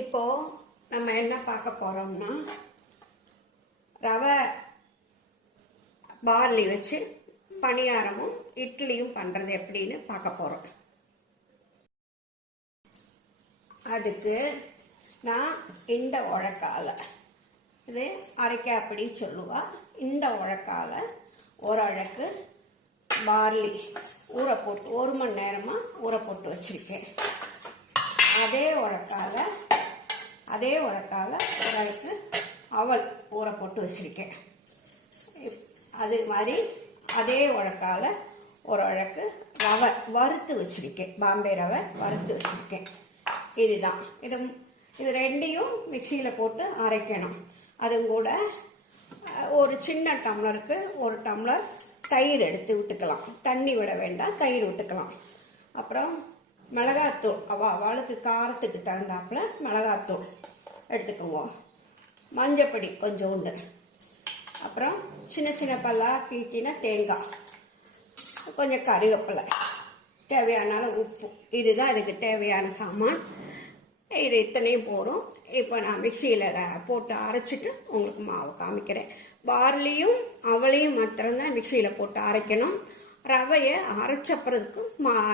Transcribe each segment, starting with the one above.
இப்போது நம்ம என்ன பார்க்க போகிறோம்னா ரவை பார்லி வச்சு பணியாரமும் இட்லியும் பண்ணுறது எப்படின்னு பார்க்க போகிறோம். அதுக்கு நான் இந்த உழக்கால இது அரைக்காப்படி சொல்லுவா. இந்த உழக்கால ஒரு அழகு பார்லி ஊற போட்டு 1 மணி நேரமாக ஊற போட்டு வச்சுருக்கேன். அதே உழக்கால ஒரு அழகு அவல் ஊற போட்டு வச்சுருக்கேன். அது மாதிரி அதே உழக்கால ஒரு அழகு ரவை வறுத்து வச்சுருக்கேன். பாம்பே ரவை வறுத்து வச்சுருக்கேன். இதுதான் இது ரெண்டையும் மிக்சியில் போட்டு அரைக்கணும். அதுவும் கூட ஒரு சின்ன டம்ளருக்கு 1 டம்ளர் தயிர் எடுத்து விட்டுக்கலாம். தண்ணி விட வேண்டாம், தயிர் விட்டுக்கலாம். அப்புறம் மிளகாத்தூள் அவளுக்கு காரத்துக்கு தகுந்தாப்புல மிளகாத்தூள் எடுத்துக்குவோங்க. மஞ்சப்பொடி கொஞ்சோண்டு, அப்புறம் சின்ன சின்ன பல்லாக கீட்டின தேங்காய், கொஞ்சம் கருவேப்பிலை, தேவையான உப்பு. இதுதான் இதுக்கு தேவையான சாமான். இது இத்தனையும் போடும். இப்போ நான் மிக்சியில் போட்டு அரைச்சிட்டு உங்களுக்கு மாவு காமிக்கிறேன். பார்லியும் அவளையும் மாத்திரம்தான் மிக்சியில் போட்டு அரைக்கணும். ரவையை அரைச்சப்புறதுக்கு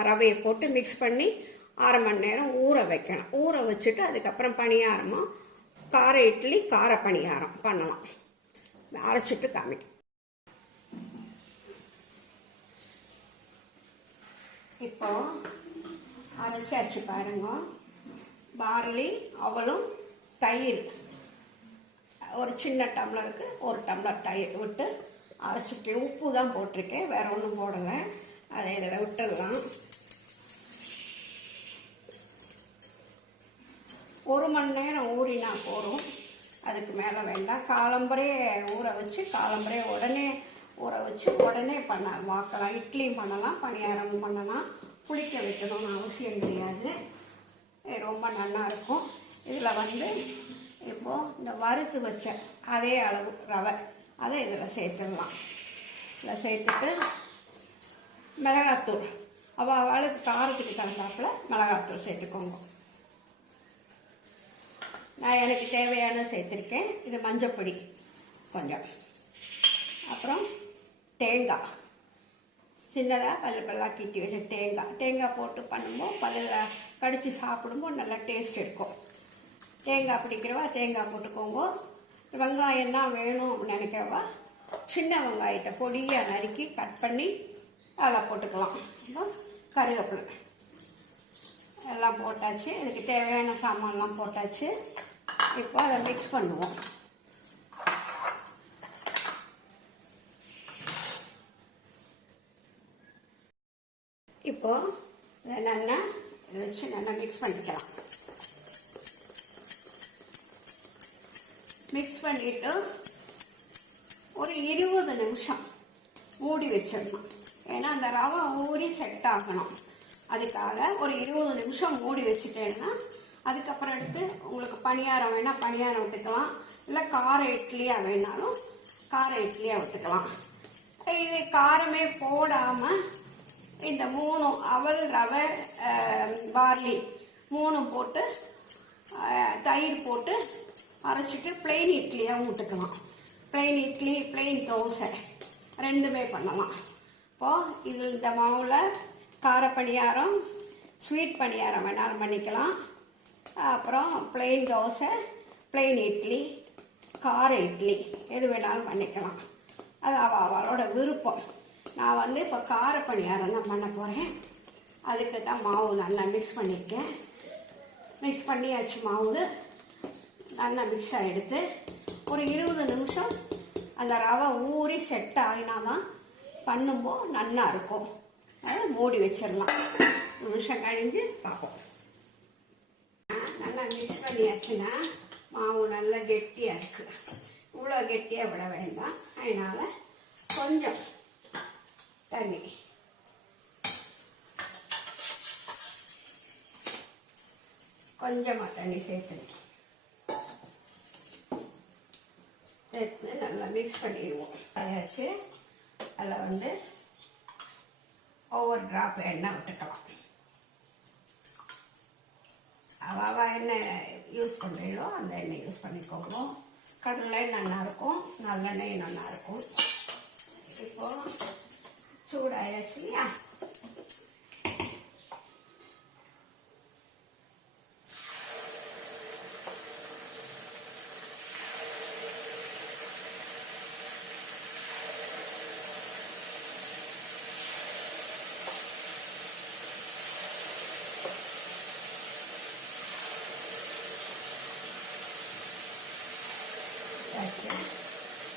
ரவையை போட்டு மிக்ஸ் பண்ணி 1/2 மணி நேரம் ஊற வைக்கணும். ஊற வச்சுட்டு அதுக்கப்புறம் பணியாரமாக கார இட்லி கார பணியாரம் பண்ணலாம். அரைச்சிட்டு காமிக்க. இப்போ அரைச்சாச்சு பாருங்க. பார்லி அவளும் தயிர் ஒரு சின்ன டம்ளருக்கு 1 டம்ளர் தயிர் விட்டு அரைச்சிட்டு உப்பு தான் போட்டிருக்கேன், வேற ஒன்றும் போடலை. அதை இதில் விட்டுடலாம். 1 மணி நேரம் ஊறினா போதும், அதுக்கு மேலே வேண்டாம். காலம்பரே ஊற வச்சு உடனே ஊற வச்சு உடனே வாக்கலாம். இட்லியும் பண்ணலாம், பணியாரமும் பண்ணலாம். புளிக்க வைக்கணும்னு அவசியம் கிடையாது. ரொம்ப நல்லா இருக்கும். இதில் இப்போது இந்த வறுத்து வச்ச அதே அளவு ரவை அதை இதில் சேர்த்துடலாம். இதில் சேர்த்துட்டு மிளகாத்தூள் அவளுக்கு காரத்துக்கு தகுந்தாப்புல மிளகாத்தூள் சேர்த்துக்கோங்க. நான் எனக்கு தேவையான சேர்த்துருக்கேன். இது மஞ்சப்பொடி கொஞ்சம், அப்புறம் தேங்காய் சின்னதாக பல்லாக கீட்டி வச்ச தேங்காய் போட்டு பண்ணும்போது பல்லில் கடித்து சாப்பிடும்போது நல்லா டேஸ்ட் இருக்கும். தேங்காய் பிடிக்கிறவா தேங்காய் போட்டுக்கோங்க. வெங்காயம் தான் வேணும் நினைக்கிறவா சின்ன வெங்காயத்தை பொடியாக நறுக்கி கட் பண்ணி அதில் போட்டுக்கலாம். கருவேப்பிலை எல்லாம் போட்டாச்சு. இதுக்கு தேவையான சாமான்லாம் போட்டாச்சு. இப்போ அதை மிக்ஸ் பண்ணுவோம். இப்போது இதை நல்லா வச்சு நல்லா மிக்ஸ் பண்ணிக்கலாம். மிக்ஸ் பண்ணிவிட்டு ஒரு 20 நிமிஷம் மூடி வச்சிடணும். ஏன்னா அந்த ரவை ஊறி செட் ஆகணும். அதுக்காக ஒரு 20 நிமிஷம் மூடி வச்சுட்டேன்னா அதுக்கப்புறம் எடுத்து உங்களுக்கு பணியாரம் வேணால் பணியாரம் விட்டுக்கலாம், இல்லை கார இட்லியாக வேணாலும் கார இட்லியாக விட்டுக்கலாம். இது காரமே போடாமல் இந்த 3 அவல் ரவை பார்லி 3 போட்டு தயிர் போட்டு அரைச்சிட்டு பிளெயின் இட்லியாக விட்டுக்கலாம். பிளெயின் இட்லி பிளெயின் தோசை ரெண்டுமே பண்ணலாம். இப்போது இந்த மாவில் கார பணியாரம் ஸ்வீட் பணியாரம் வேணாலும் பண்ணிக்கலாம். அப்புறம் பிளெயின் தோசை, பிளெயின் இட்லி, கார இட்லி எது வேணாலும் பண்ணிக்கலாம். அது அவளோட விருப்பம். நான் இப்போ கார பணியாரம் தான் பண்ண போகிறேன். அதுக்கு தான் மாவு நல்லா மிக்ஸ் பண்ணியிருக்கேன். மிக்ஸ் பண்ணியாச்சு. மாவு நல்லா மிக்ஸ் ஆகிடுத்து. ஒரு 20 நிமிஷம் அந்த ரவை ஊறி செட் ஆகினா தான் பண்ணும்போது நல்லா இருக்கும். அதை மூடி வச்சிடலாம். 1 நிமிஷம் கழிஞ்சு பார்ப்போம். நல்லா மிக்ஸ் பண்ணியாச்சுன்னா மாவு நல்லா கெட்டியாக இருக்குது. இவ்வளோ கெட்டியாக விட வேண்டாம். அதனால் கொஞ்சம் தண்ணி கொஞ்சமாக தண்ணி சேர்த்து நல்லா மிக்ஸ் பண்ணிடுவோம். அதாச்சு அதில் ஒவ்வொரு ட்ராப் எண்ணெய் விட்டுக்கலாம். அவள் எண்ணெய் யூஸ் பண்ணுறீங்களோ அந்த எண்ணெய் யூஸ் பண்ணிக்கோங்க. கடலை நல்லாயிருக்கும், நல்லெண்ணெய் நல்லாயிருக்கும். இப்போது சூடாயாச்சு இல்லையா,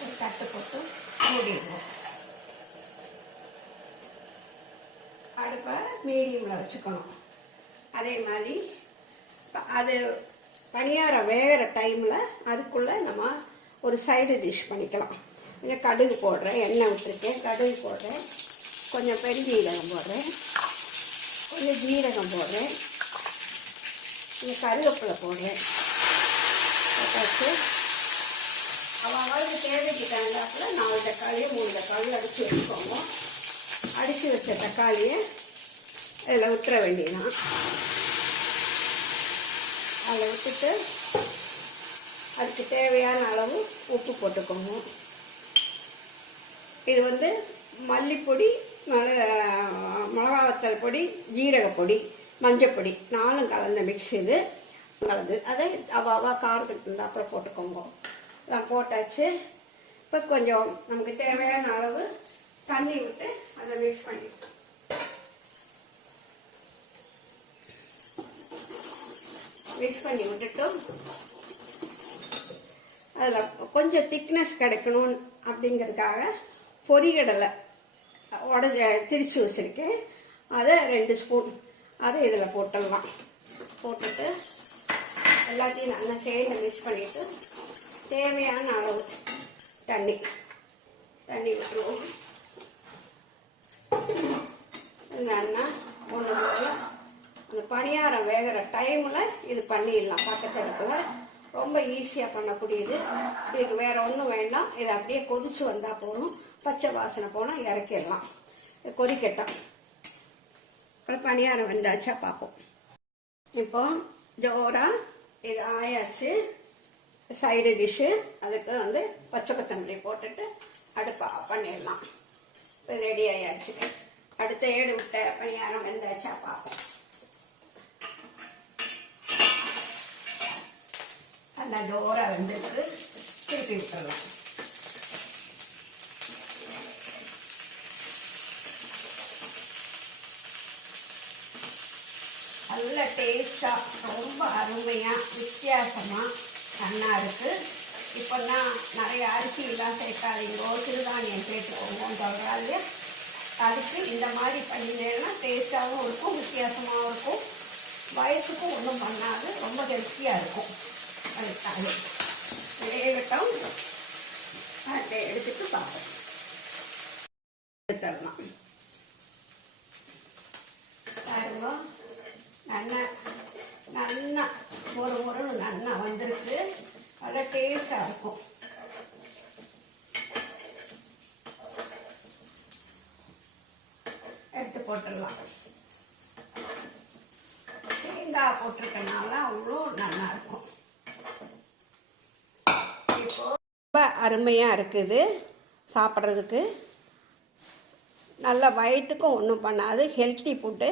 ஒரு தட்டு போட்டு மூடிடுவோம். அடுப்பை மீடியமில் வச்சுக்கணும். அதே மாதிரி அது பணியாரம் வேகிற டைமில் அதுக்குள்ளே நம்ம ஒரு சைடு டிஷ் பண்ணிக்கலாம். கொஞ்சம் கடுகு போடுறேன், எண்ணெய் விட்டுருக்கேன், கடுகு போடுறேன், கொஞ்சம் பெருஞ்சீரகம் போடுறேன், கொஞ்சம் ஜீரகம் போடுறேன், கொஞ்சம் கருவேப்பிலை போடுறேன். போட்டாச்சு. அவளுக்கு தேவைக்கு தகுந்தாப்புல 4 தக்காளியை 3 தக்காளி அடித்து வச்சுக்கோங்க. அடித்து வச்ச தக்காளியை அதில் விட்டுற வேண்டியதான். அதில் விட்டுட்டு அதுக்கு தேவையான அளவு உப்பு போட்டுக்கோங்க. இது மல்லிப்பொடி, மிளகா வத்தல் பொடி, ஜீரகப்பொடி, மஞ்சப்பொடி 4 கலந்த மிக்ஸ். இது கலந்து அதை அவா காரத்துக்கு தகுந்தாப்புல போட்டுக்கோங்க. அதான் போட்டாச்சு. இப்போ கொஞ்சம் நமக்கு தேவையான அளவு தண்ணி விட்டு அதை மிக்ஸ் பண்ணிக்கலாம். மிக்ஸ் பண்ணி விட்டுட்டோம். அதில் கொஞ்சம் திக்னஸ் கிடைக்கணும் அப்படிங்கிறதுக்காக பொரிகடலை திரிச்சு வச்சுருக்கேன். அதை 2 ஸ்பூன் அதை இதில் போட்டுடலாம். போட்டுட்டு எல்லாத்தையும் நல்லா சேர்ந்து மிக்ஸ் பண்ணிவிட்டு தேவையான அளவு தண்ணி விட்டுருவோம். நல்லா ஒன்று போல் அந்த பணியாரம் வேகிற டைமில் இது பண்ணிடலாம். பக்கத்து அடுப்பில் ரொம்ப ஈஸியாக பண்ணக்கூடியது. இதுக்கு வேறு ஒன்றும் வேண்டாம். இது அப்படியே கொதிச்சு வந்தால் போதும். பச்சை வாசனை போனால் இறக்கிடலாம். கொதிக்கட்டும். அப்புறம் பணியாரம் வெந்தாச்சா பார்ப்போம். இப்போ ஜோராக இது ஆயாச்சு. சைடு டிஷ்ஷு அதுக்கு பச்சை கொத்தமல்லி போட்டுட்டு அடுப்பை ஆஃப் பண்ணிடலாம். இப்போ ரெடி ஆயாச்சு. அடுத்த ஏடு விட்ட பணியாரம் வெந்தாச்சா பார்ப்போம். நல்லா ஜோராக வெந்துட்டு திருப்பி விட்டுடலாம். நல்ல டேஸ்டாக ரொம்ப அருமையாக வித்தியாசமாக நல்லா இருக்குது. இப்போ தான் நிறைய அரிசியெல்லாம் சேர்க்காதீங்கோ, சிறுதானியம் சேர்த்துக்கோங்கன்னு சொல்கிறாங்க. அதுக்கு இந்த மாதிரி பண்ணினேன்னா டேஸ்ட்டாகவும் இருக்கும், வித்தியாசமாகவும் இருக்கும், வயசுக்கும் ஒன்றும் பண்ணாது, ரொம்ப ஹெல்த்தியாக இருக்கும். அதுக்காக வேகட்டும். அதை எடுத்துட்டு பார்ப்போம். எடுத்துடலாம். பாருங்க, நல்லா ஒரு நல்லா வந்திருக்கு. நல்லா டேஸ்டாக இருக்கும். எடுத்து போட்டுடலாம். தேங்காய் போட்டிருக்கனால அவ்வளோ நல்லா இருக்கும். இப்போ ரொம்ப அருமையாக இருக்குது சாப்பிட்றதுக்கு. நல்ல வயிற்றுக்கும் ஒன்றும் பண்ணாது, ஹெல்த்தி ஃபுட்டு.